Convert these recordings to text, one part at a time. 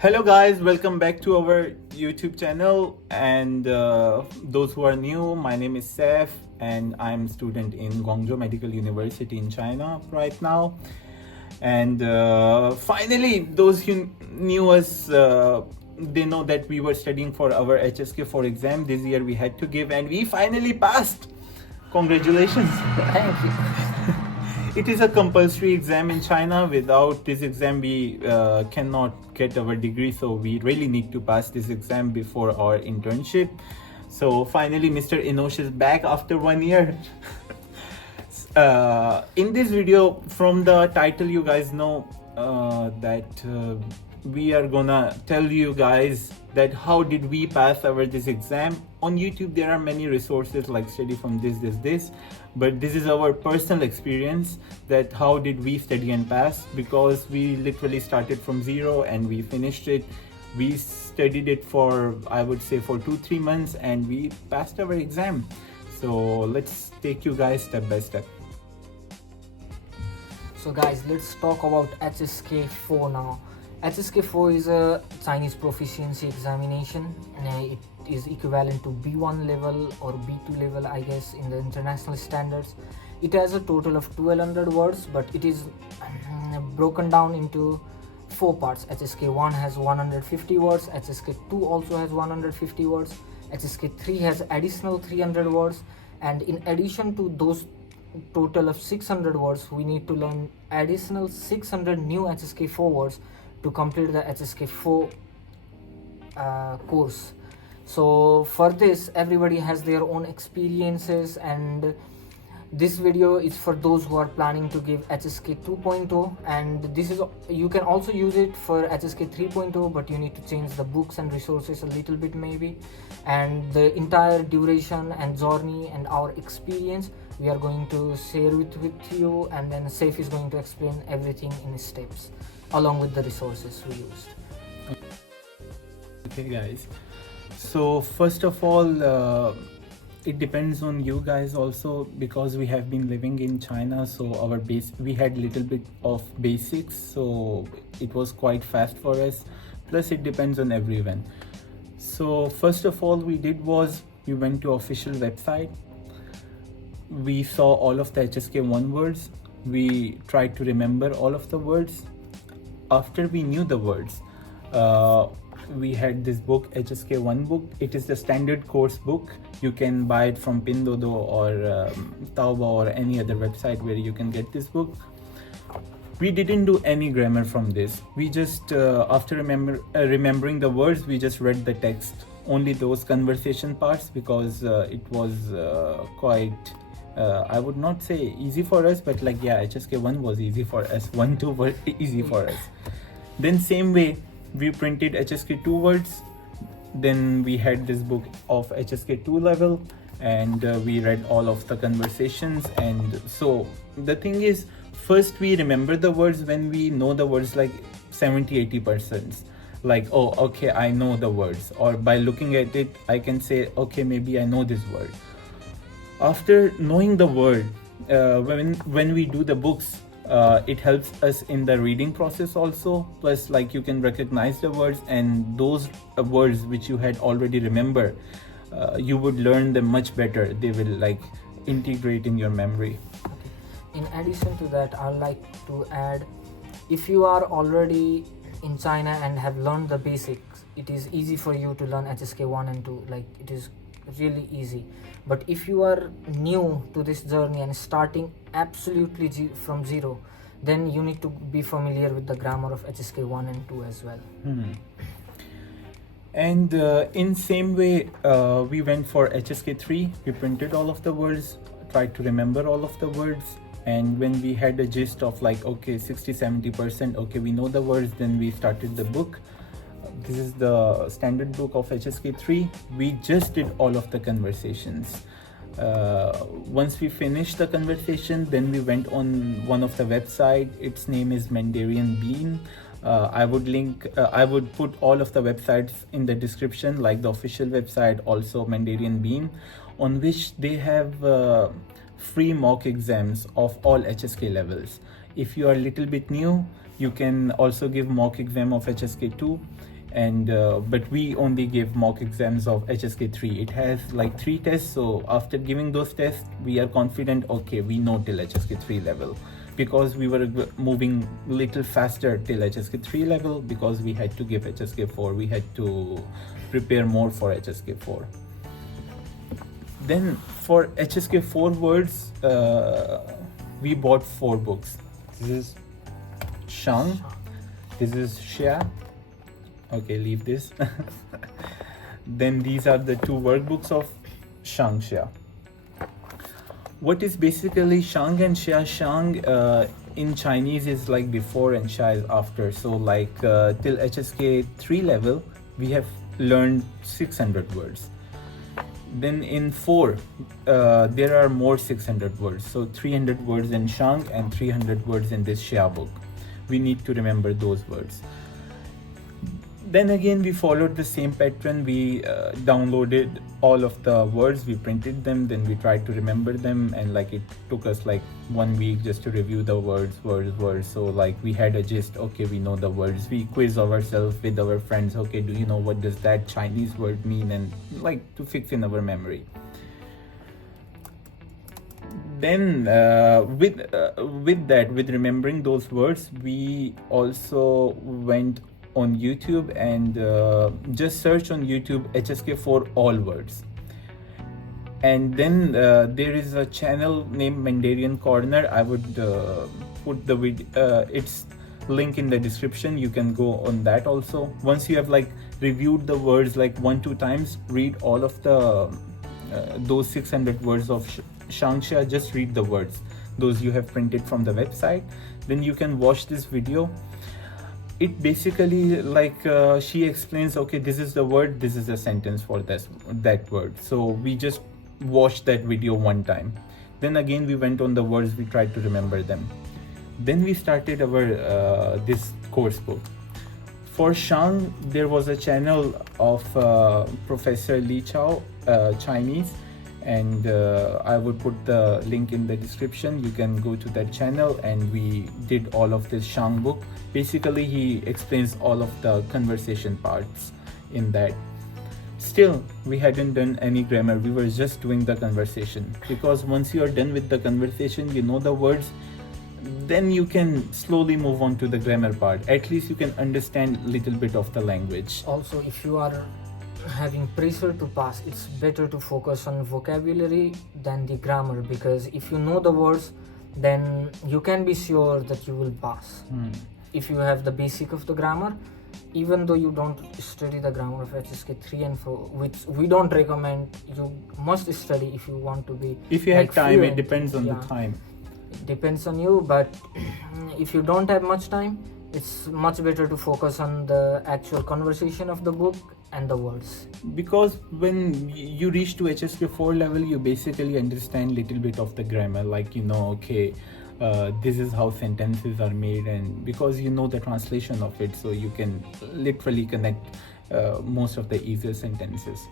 Hello guys, welcome back to our YouTube channel. And those who are new, my name is Saif and I'm a student in Guangzhou Medical University in China right now. And finally, those who knew us, they know that we were studying for our HSK4 exam this year. We had to give and we finally passed. Congratulations. Thank you. It is a compulsory exam in China. Without this exam, we cannot get our degree. So we really need to pass this exam before our internship. So finally, Mr. Inosh is back after 1 year. In this video, from the title, you guys know that we are gonna tell you guys that how did we pass our this exam. On YouTube there are many resources like study from this, but this is our personal experience, that how did we study and pass, because we literally started from zero and we finished it. We studied it for, I would say, for 2-3 months and we passed our exam. So let's take you guys step by step. So guys, let's talk about HSK4 now. HSK4 is a Chinese proficiency examination. It is equivalent to B1 level or B2 level, I guess, in the international standards. It has a total of 1200 words, but it is broken down into 4 parts. HSK1 has 150 words, HSK2 also has 150 words, HSK3 has additional 300 words, and in addition to those total of 600 words, we need to learn additional 600 new HSK4 words to complete the HSK4 course. So for this, everybody has their own experiences, and this video is for those who are planning to give HSK 2.0, and this is, you can also use it for HSK 3.0, but you need to change the books and resources a little bit maybe. And the entire duration and journey and our experience we are going to share with you, and then Saif is going to explain everything in steps along with the resources we used. Okay guys, so first of all, it depends on you guys also, because we have been living in China, so our base, we had little bit of basics, so it was quite fast for us. Plus it depends on everyone. So first of all we did was, we went to official website, we saw all of the HSK1 words, we tried to remember all of the words. After we knew the words, we had this book, HSK1 book. It is the standard course book. You can buy it from Pinduoduo or Taobao or any other website where you can get this book. We didn't do any grammar from this. We just, after remembering the words, we just read the text. Only those conversation parts, because it was quite, I would not say easy for us, but like, yeah, HSK1 was easy for us, 1-2 were easy for us. Then same way, we printed HSK2 words, then we had this book of HSK2 level, and we read all of the conversations. And so the thing is, first we remember the words when we know the words like 70-80%. Like, oh, okay, I know the words, or by looking at it I can say, okay, maybe I know this word. After knowing the word, when we do the books, it helps us in the reading process also. Plus, like, you can recognize the words, and those words which you had already remembered, you would learn them much better. They will like integrate in your memory. In addition to that, I'd like to add, if you are already in China and have learned the basics, it is easy for you to learn HSK 1 and 2, like it is really easy. But if you are new to this journey and starting absolutely from zero, then you need to be familiar with the grammar of HSK 1 and 2 as well. And in same way, we went for HSK 3. We printed all of the words, tried to remember all of the words, and when we had a gist of like, okay, 60-70%, okay, we know the words, then we started the book. This is the standard book of HSK 3. We just did all of the conversations. Once we finished the conversation, then we went on one of the website. Its name is Mandarin Bean. I would put all of the websites in the description, like the official website, also Mandarin Bean, on which they have free mock exams of all HSK levels. If you are a little bit new, You can also give mock exam of HSK 2, and but we only give mock exams of HSK 3. It has like 3 tests, so after giving those tests we are confident, okay, we know till HSK 3 level, because we were moving little faster till HSK 3 level, because we had to give HSK 4, we had to prepare more for HSK 4. Then for HSK 4 words, we bought 4 books. This is Shang, this is Xia. Okay, leave this. Then these are the 2 workbooks of Shang Xia. What is basically Shang and Xia? Shang in Chinese is like before and Xia is after. So like till HSK 3 level, we have learned 600 words. Then in 4, there are more 600 words. So 300 words in Shang and 300 words in this Xia book. We need to remember those words. Then again, we followed the same pattern. We downloaded all of the words, we printed them, then we tried to remember them, and like it took us like 1 week just to review the words. So like we had a gist, okay, we know the words. We quiz ourselves with our friends, okay, do you know what does that Chinese word mean, and like to fix in our memory. Then with remembering those words, we also went on YouTube and just search on YouTube HSK for all words. And then there is a channel named Mandarin Corner. I would put the its link in the description. You can go on that also. Once you have like reviewed the words like 1-2 times, read all of the those 600 words of Shangxia. Just read the words, those you have printed from the website. Then you can watch this video. It basically like she explains, okay, this is the word, this is a sentence for that word. So we just watched that video 1 time. Then again we went on the words, we tried to remember them. Then we started our this course book. For Shang, there was a channel of Professor Li Chao, Chinese, and I would put the link in the description. You can go to that channel, and we did all of this Shang book. Basically, he explains all of the conversation parts in that. Still, we hadn't done any grammar. We were just doing the conversation, because once you are done with the conversation, you know the words, then you can slowly move on to the grammar part. At least you can understand a little bit of the language. Also, if you are having pressure to pass, it's better to focus on vocabulary than the grammar, because if you know the words, then you can be sure that you will pass. If you have the basic of the grammar, even though you don't study the grammar of HSK 3 and 4, which we don't recommend, you must study if you want to be, if you like, have time, fluent. it depends on Yeah. the time. It depends on you, but if you don't have much time, it's much better to focus on the actual conversation of the book and the words. Because when you reach to HSK 4 level, you basically understand little bit of the grammar, like you know, okay, this is how sentences are made, and because you know the translation of it, so you can literally connect most of the easier sentences.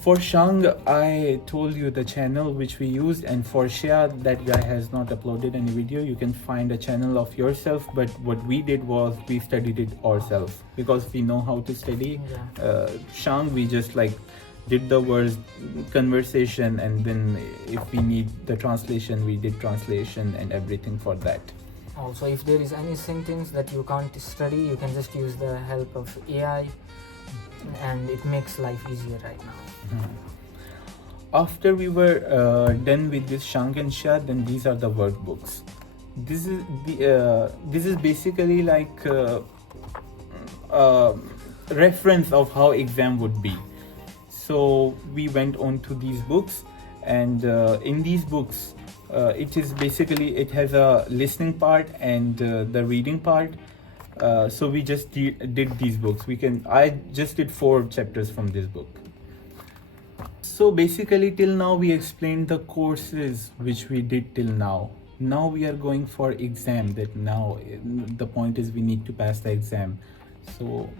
For Shang, I told you the channel which we used, and for Xia, that guy has not uploaded any video. You can find a channel of yourself, but what we did was we studied it ourselves, because we know how to study. Shang, we just like did the words, conversation, and then if we need the translation, we did translation and everything for that. Also, if there is any sentence that you can't study, you can just use the help of AI, and it makes life easier right now. After we were done with this Shang and Xia, then these are the workbooks. This is the this is basically like reference of how exam would be. So we went on to these books, and in these books, it is basically, it has a listening part and the reading part. So we just did these books. I just did 4 chapters from this book. So basically till now we explained the courses which we did till now. Now we are going for exam. That now the point is we need to pass the exam. So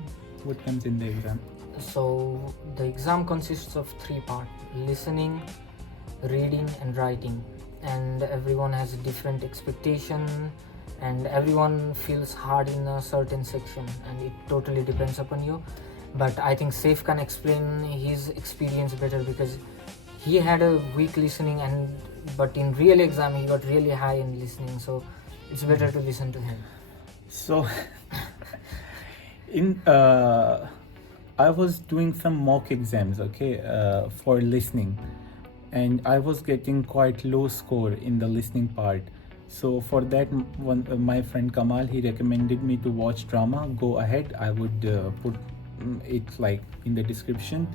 what comes in the exam? So the exam consists of 3 parts: listening, reading and writing, and everyone has a different expectation and everyone feels hard in a certain section, and it totally depends upon you. But I think Saif can explain his experience better, because he had a weak listening, and but in real exam he got really high in listening, so it's better to listen to him. So, in I was doing some mock exams, okay, for listening, and I was getting quite low score in the listening part. So for that, my friend Kamal, he recommended me to watch drama. Go ahead, I would put it like in the description.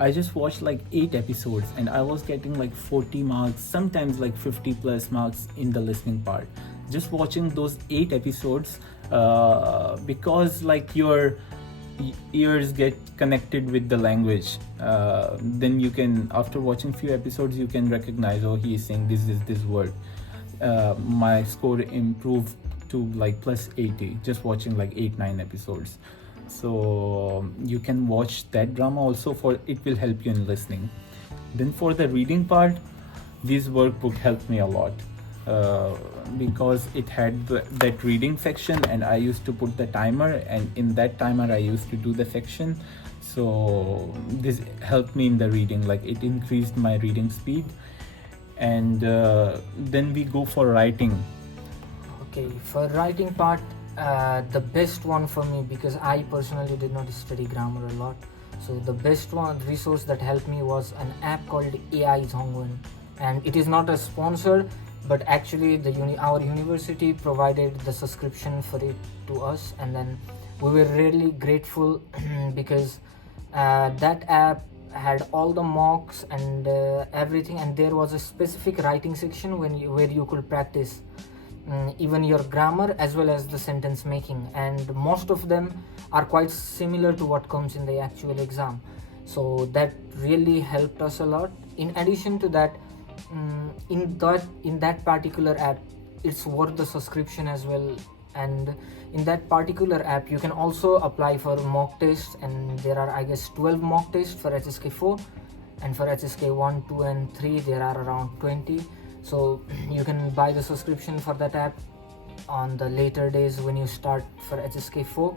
I just watched like 8 episodes, and I was getting like 40 marks, sometimes like 50 plus marks in the listening part. Just watching those 8 episodes, because like your ears get connected with the language. Then you can, after watching few episodes, you can recognize, oh, he is saying this is this word. My score improved to like plus 80 just watching like 8-9 episodes. So you can watch that drama also, for it will help you in listening. Then for the reading part, this workbook helped me a lot, because it had that reading section, and I used to put the timer, and in that timer I used to do the section. So this helped me in the reading, like it increased my reading speed. And then we go for writing. Okay, for writing part, the best one for me, because I personally did not study grammar a lot, so the best one resource that helped me was an app called AI Zhongwen, and it is not a sponsor, but actually our university provided the subscription for it to us, and then we were really grateful because that app had all the mocks and everything, and there was a specific writing section where you could practice even your grammar as well as the sentence making, and most of them are quite similar to what comes in the actual exam, so that really helped us a lot. In addition to that, in that particular app, it's worth the subscription as well, and in that particular app you can also apply for mock tests, and there are, I guess, 12 mock tests for HSK 4, and for HSK 1, 2 and 3 there are around 20. So you can buy the subscription for that app on the later days when you start for HSK 4.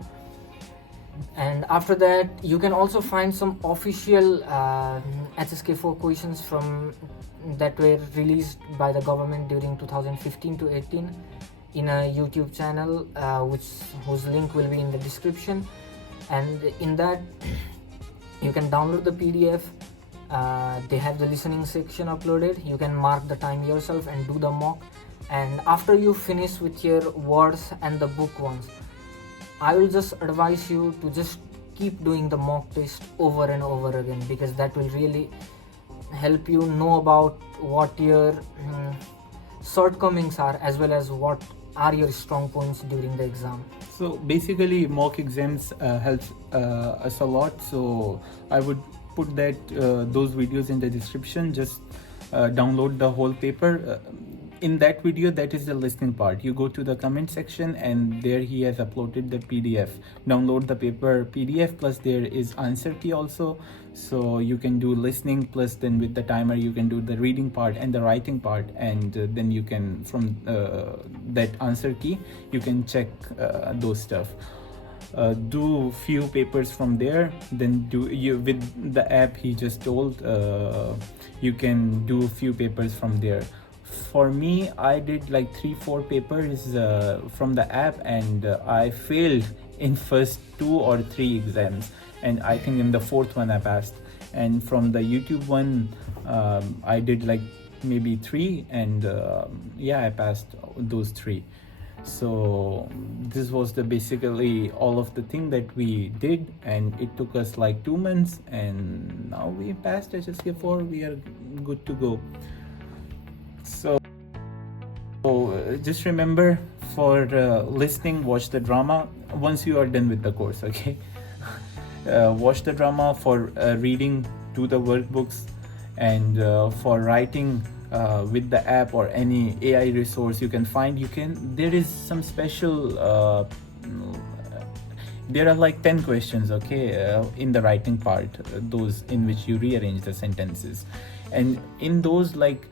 And after that, you can also find some official HSK 4 questions from that were released by the government during 2015 to 18 in a YouTube channel, whose link will be in the description. And in that, you can download the PDF. They have the listening section uploaded. You can mark the time yourself and do the mock. And after you finish with your words and the book ones, I will just advise you to just keep doing the mock test over and over again, because that will really help you know about what your shortcomings are, as well as what are your strong points during the exam. So basically, mock exams helps us a lot. So I would put that those videos in the description. Just download the whole paper. In that video, that is the listening part. You go to the comment section, and there he has uploaded the PDF. Download the paper PDF, plus there is answer key also, so you can do listening, plus then with the timer you can do the reading part and the writing part, and then you can, from that answer key, you can check those stuff. Do few papers from there, then do you with the app he just told, you can do few papers from there. For me, I did like 3-4 papers from the app, and I failed in first 2 or 3 exams, and I think in the 4th one I passed. And from the YouTube one, I did like maybe 3, and I passed those 3. So this was the basically all of the thing that we did, and it took us like 2 months, and now we passed HSK 4. We are good to go. So just remember, for listening, watch the drama once you are done with the course, okay? Watch the drama. For reading, do the workbooks, and for writing, with the app or any AI resource you can find, there is some special there are like 10 questions, okay, in the writing part, those in which you rearrange the sentences, and in those, like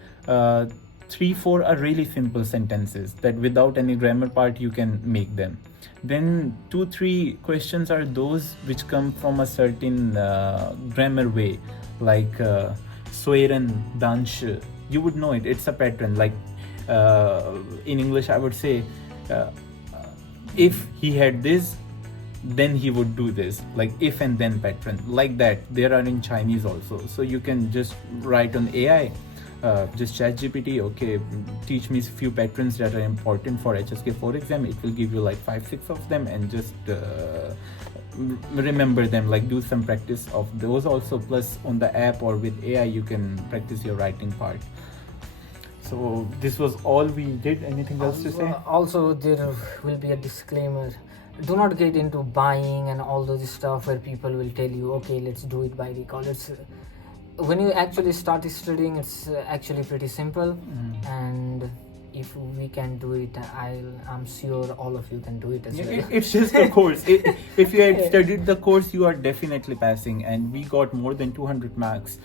3-4 are really simple sentences that without any grammar part you can make them. Then 2-3 questions are those which come from a certain grammar way, like Soeren, Dansh. You would know it. It's a pattern. Like in English, I would say, if he had this, then he would do this, like if and then pattern, like that. There are in Chinese also. So you can just write on AI, just chat GPT, okay, teach me few patterns that are important for HSK 4 exam. It will give you like 5-6 of them, and just remember them, like do some practice of those also. Plus on the app or with AI you can practice your writing part. So this was all we did. Anything else to say? Also, there will be a disclaimer. Do not get into buying and all those stuff where people will tell you, okay, let's do it by recall. It's when you actually start studying, it's actually pretty simple. And if we can do it, I'm sure all of you can do it as well. It's just a course. If you had studied the course, you are definitely passing. And we got more than 200 marks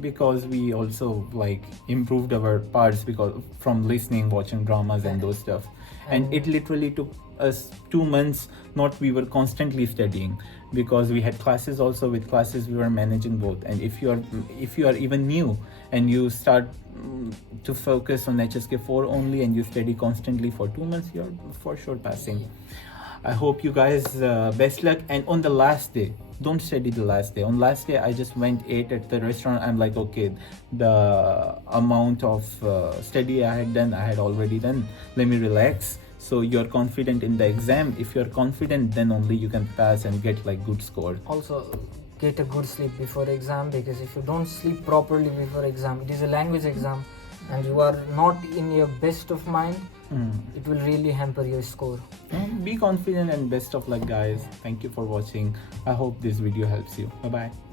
because we also like improved our parts because from listening, watching dramas and those stuff. And it literally took us 2 months. Not we were constantly studying because we had classes also. With classes we were managing both. And if you are even new and you start to focus on HSK 4 only and you study constantly for 2 months, you're for sure passing. I hope you guys best luck. And on the last day, don't study the last day. On last day I just went, ate at the restaurant. I'm like, okay, the amount of study I had already done. Let me relax. So you're confident in the exam. If you're confident, then only you can pass and get like good score. Also, get a good sleep before exam, because if you don't sleep properly before exam, it is a language exam and you are not in your best of mind, it will really hamper your score. Be confident and best of luck, guys. Thank you for watching. I hope this video helps you. Bye bye.